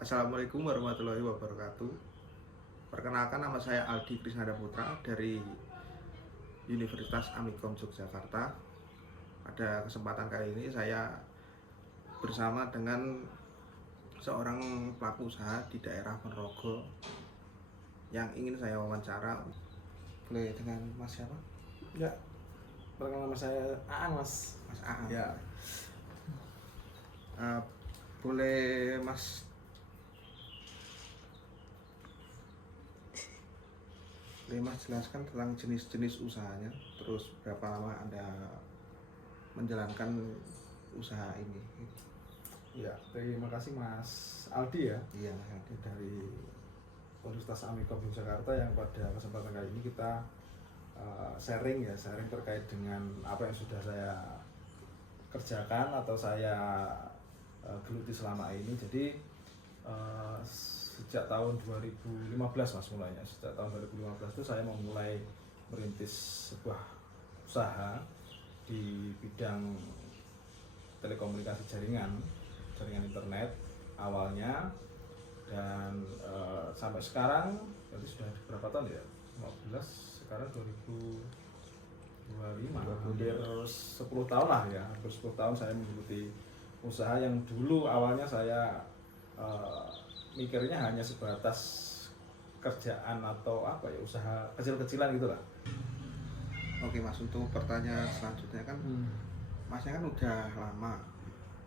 Assalamualaikum warahmatullahi wabarakatuh. Perkenalkan, nama saya Aldi Krisnada Putra dari Universitas Amikom Yogyakarta. Pada kesempatan kali ini saya bersama dengan seorang pelaku usaha di daerah Ponorogo yang ingin saya wawancara. Boleh dengan Mas siapa? Ya, perkenalkan nama saya Aan, Mas. Mas Aan. Ya. Boleh Mas jelaskan tentang jenis-jenis usahanya, terus berapa lama Anda menjalankan usaha ini? Ya, terima kasih Mas Aldi ya. Iya, Mas Aldi. Dari Universitas Amikom Yogyakarta yang pada kesempatan kali ini kita sharing terkait dengan apa yang sudah saya kerjakan atau saya geluti selama ini. Jadi sejak tahun 2015 Mas mulainya. Sejak tahun 2015 itu saya memulai merintis sebuah usaha di bidang telekomunikasi jaringan internet awalnya, dan sampai sekarang berarti sudah berapa tahun ya? 15, sekarang 2025, hampir 10 tahun lah ya. Hampir 10 tahun saya menggeluti usaha yang dulu awalnya saya mikirnya hanya sebatas kerjaan atau apa ya, usaha kecil-kecilan gitu lah. Oke Mas, untuk pertanyaan selanjutnya kan Masnya kan udah lama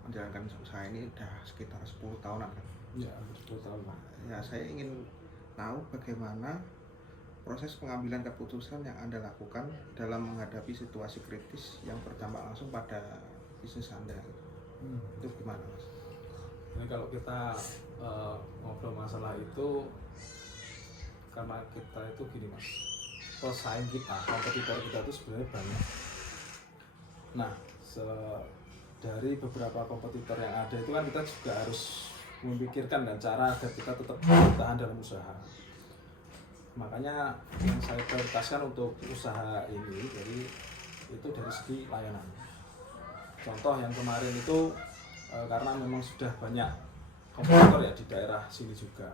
menjalankan usaha ini, udah sekitar 10 tahunan kan? Ya, 10 tahun lah. Ya, saya ingin tahu bagaimana proses pengambilan keputusan yang Anda lakukan dalam menghadapi situasi kritis yang berdampak langsung pada bisnis Anda. Itu gimana Mas? Jadi kalau kita ngobrol masalah itu, karena kita itu gini Mas, pesaing kita, kompetitor kita itu sebenarnya banyak. Nah, dari beberapa kompetitor yang ada itu kan kita juga harus memikirkan dan cara agar kita tetap bertahan dalam usaha. Makanya yang saya prioritaskan untuk usaha ini, jadi itu dari segi layanan. Contoh yang kemarin itu karena memang sudah banyak kompetitor ya di daerah sini juga.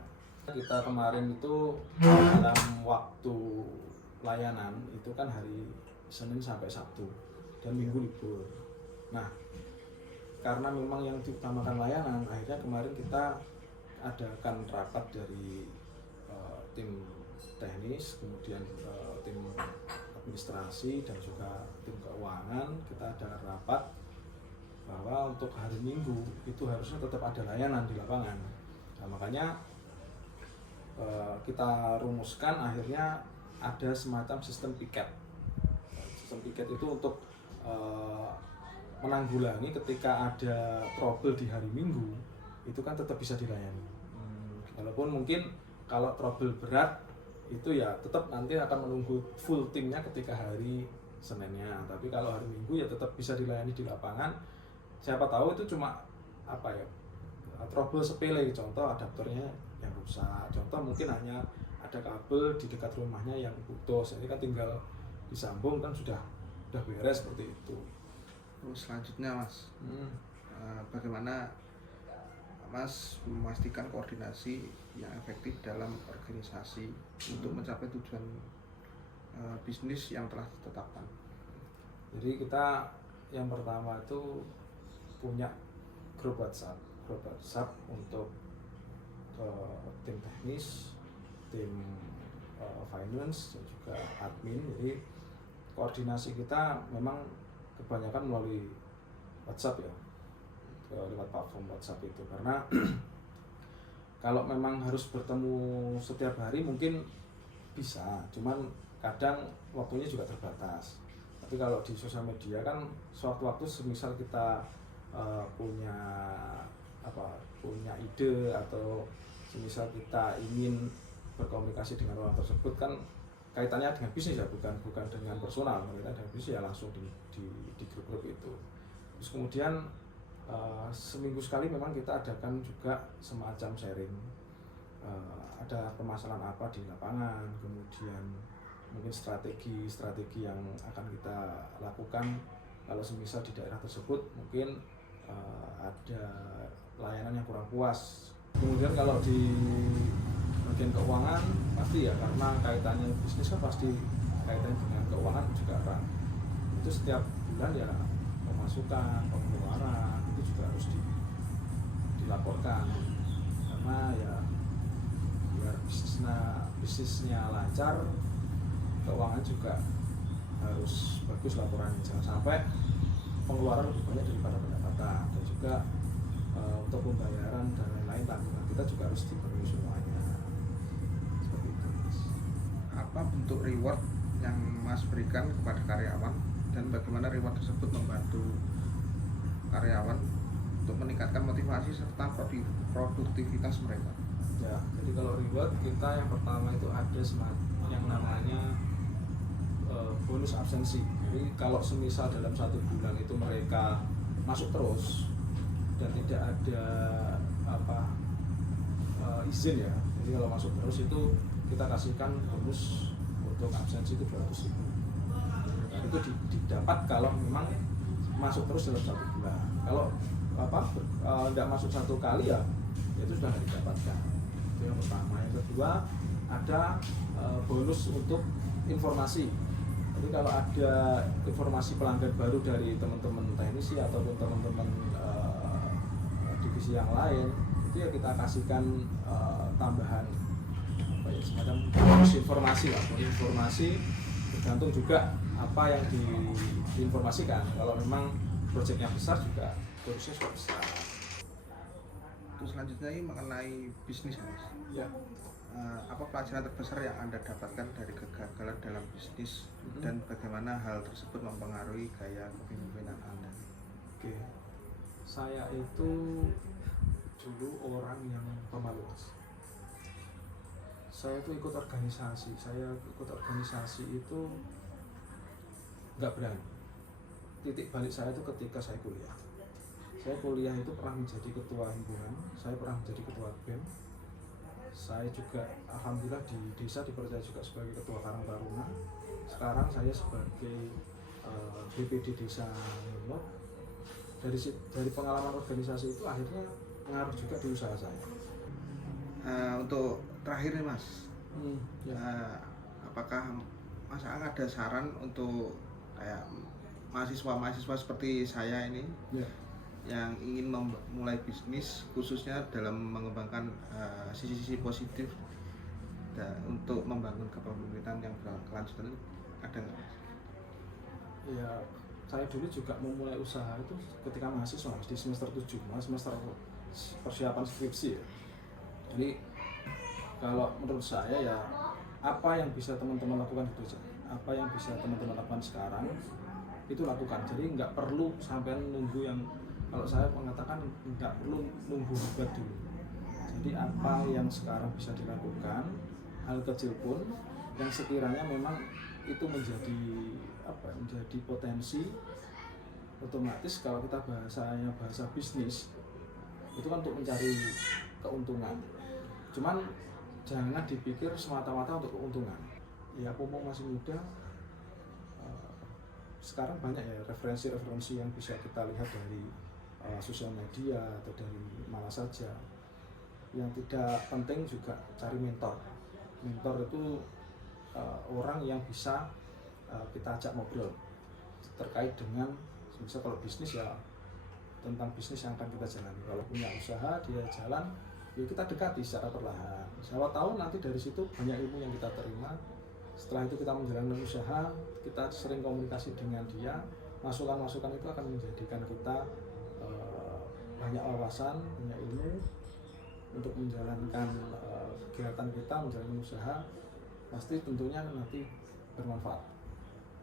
Kita kemarin itu dalam waktu layanan itu kan hari Senin sampai Sabtu dan Minggu libur. Nah, karena memang yang diutamakan layanan, akhirnya kemarin kita adakan rapat dari tim teknis, kemudian tim administrasi dan juga tim keuangan. Kita ada rapat bahwa untuk hari Minggu itu harusnya tetap ada layanan di lapangan. Nah, makanya kita rumuskan akhirnya ada semacam sistem piket. Sistem piket itu untuk menanggulangi ketika ada trouble di hari Minggu, itu kan tetap bisa dilayani. Walaupun mungkin kalau trouble berat itu ya tetap nanti akan menunggu full timnya ketika hari Seninnya. Tapi kalau hari Minggu ya tetap bisa dilayani di lapangan. Siapa tahu itu cuma apa ya, trouble sepele, contoh adaptornya yang rusak, contoh mungkin hanya ada kabel di dekat rumahnya yang putus, ini kan tinggal disambung kan sudah beres seperti itu. Terus selanjutnya Mas, bagaimana Mas memastikan koordinasi yang efektif dalam organisasi untuk mencapai tujuan bisnis yang telah ditetapkan? Jadi kita yang pertama itu punya grup WhatsApp untuk tim teknis, tim finance dan juga admin. Jadi koordinasi kita memang kebanyakan melalui WhatsApp ya, lewat platform WhatsApp itu, karena kalau memang harus bertemu setiap hari mungkin bisa, cuman kadang waktunya juga terbatas. Tapi kalau di sosial media kan sewaktu-waktu semisal kita punya ide atau semisal kita ingin berkomunikasi dengan orang tersebut, kan kaitannya dengan bisnis ya, bukan dengan personal, kaitannya dengan bisnis ya langsung di grup-grup itu. Terus kemudian seminggu sekali memang kita adakan juga semacam sharing, ada permasalahan apa di lapangan, kemudian mungkin strategi yang akan kita lakukan kalau semisal di daerah tersebut mungkin ada layanan yang kurang puas Kemudian kalau di bagian keuangan pasti ya, karena kaitannya bisnis kan pasti kaitannya dengan keuangan juga erat. Itu setiap bulan ya pemasukan, pengeluaran itu juga harus dilaporkan, karena ya biar bisnisnya lancar, keuangan juga harus bagus laporannya, jangan sampai pengeluaran lebih banyak daripada pendapatan, dan juga untuk pembayaran dan lain-lain tanggungan kita juga harus dipenuhi semuanya. Seperti itu, Mas. Apa bentuk reward yang Mas berikan kepada karyawan dan bagaimana reward tersebut membantu karyawan untuk meningkatkan motivasi serta produktivitas mereka? Ya, jadi kalau reward kita yang pertama itu ada yang namanya bonus absensi. Jadi kalau semisal dalam 1 bulan itu mereka masuk terus dan tidak ada izin ya, jadi kalau masuk terus itu kita kasihkan bonus untuk absensi itu 200.000. Dan itu didapat kalau memang masuk terus dalam 1 bulan. Kalau tidak masuk 1 kali ya itu sudah tidak didapatkan. Itu yang pertama. Yang kedua ada bonus untuk informasi. Jadi kalau ada informasi pelanggan baru dari teman-teman teknisi ataupun teman-teman divisi yang lain, itu ya kita kasihkan tambahan semacam bonus informasi lah. Bonus informasi tergantung juga apa yang diinformasikan. Kalau memang proyeknya besar juga bonusnya sudah besar. Terus selanjutnya ini mengenai bisnis, Mas. Ya. Apa pelajaran terbesar yang Anda dapatkan dari kegagalan dalam bisnis dan bagaimana hal tersebut mempengaruhi gaya kepemimpinan Anda? Oke, saya itu dulu orang yang pemalu, Mas. Saya itu ikut organisasi. Itu nggak berani. Titik balik saya itu ketika saya kuliah. Saya kuliah itu pernah menjadi ketua himpunan, saya pernah menjadi ketua BEM. Saya juga alhamdulillah di desa dipercaya juga sebagai ketua Karang Taruna. Sekarang saya sebagai BPD Desa Ngemot. Dari pengalaman organisasi itu akhirnya pengaruh juga di usaha saya. Untuk terakhir nih, Mas, apakah Mas Ang ada saran untuk kayak mahasiswa seperti saya ini yang ingin memulai bisnis, khususnya dalam mengembangkan sisi-sisi positif untuk membangun kepemimpinan yang berkelanjutan, ada nggak? Ya, saya dulu juga memulai usaha itu ketika mahasiswa, di semester 7, semester persiapan skripsi ya. Jadi kalau menurut saya ya, apa yang bisa teman-teman lakukan itu saja, apa yang bisa teman-teman lakukan sekarang itu lakukan. Jadi nggak perlu sampai nunggu yang, kalau saya mengatakan nggak perlu nunggu hebat dulu. Jadi apa yang sekarang bisa dilakukan, hal kecil pun yang sekiranya memang itu menjadi potensi, otomatis kalau kita bahasa bisnis itu kan untuk mencari keuntungan. Cuman jangan dipikir semata-mata untuk keuntungan. Ya, aku masih muda. Sekarang banyak ya referensi yang bisa kita lihat dari sosial media atau dari mana saja. Yang tidak penting juga cari mentor. Mentor itu orang yang bisa kita ajak ngobrol terkait dengan, misal kalau bisnis ya tentang bisnis yang akan kita jalani. Kalau punya usaha dia jalan, ya kita dekati secara perlahan. Siapa tahu nanti dari situ banyak ilmu yang kita terima. Setelah itu kita menjalankan usaha, kita sering komunikasi dengan dia, masukan-masukan itu akan menjadikan kita banyak wawasan, banyak ilmu untuk menjalankan kegiatan kita, menjalankan usaha, pasti tentunya nanti bermanfaat.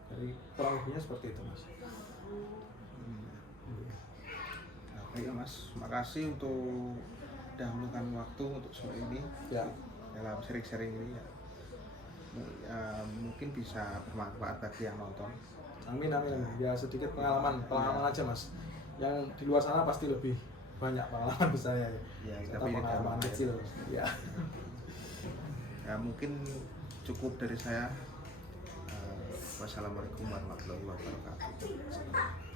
Jadi kurang lebihnya seperti itu, Mas. Baik, Mas, terima kasih untuk dahulukan waktu untuk sore ini Ya. dalam sharing-sharing ini ya. Mungkin bisa bermanfaat bagi yang nonton. Amin. Ya, sedikit pengalaman aja, Mas. Yang di luar sana pasti lebih banyak pengalaman ke saya ya. Tapi pengalaman kecil. Ya. Ya, mungkin cukup dari saya. Wassalamualaikum warahmatullahi wabarakatuh.